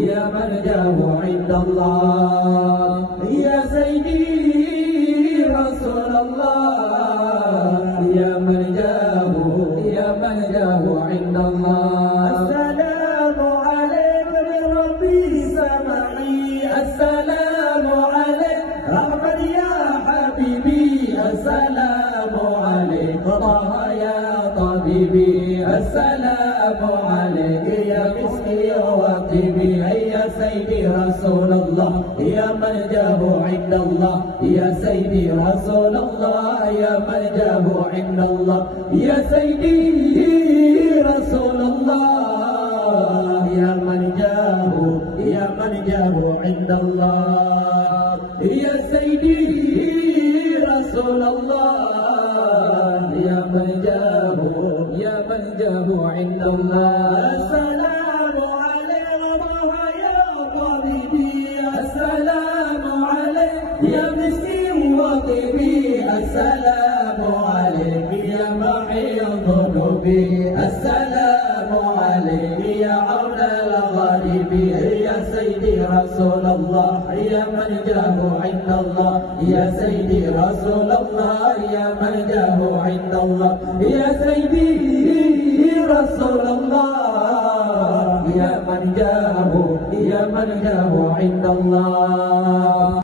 يا من جاه عند الله يا سيدي رسول الله يا من جاه عند الله السلام عليك من ربي سمعي السلام عليك رحمة يا حبيبي السلام عليك طه يا طبيبي السلام عليك يا مسكي وطبي يا سيدي رسول الله يا من جاه عند الله يا سيدي رسول الله يا من جاه عند الله يا سيدي رسول الله يا من جاه عند الله يا سيدي رسول الله يا من جاه عند الله السلام عليك يا طبيبي السلام عليك يا مسكين وطبي السلام عليك يا محي ذنوبي السلام عليك يا عون الغريب يا سيدي رسول الله يا من جاه عند الله يا سيدي رسول الله يا من جاه عند الله يا سيدي رسول الله يا من جاه عند الله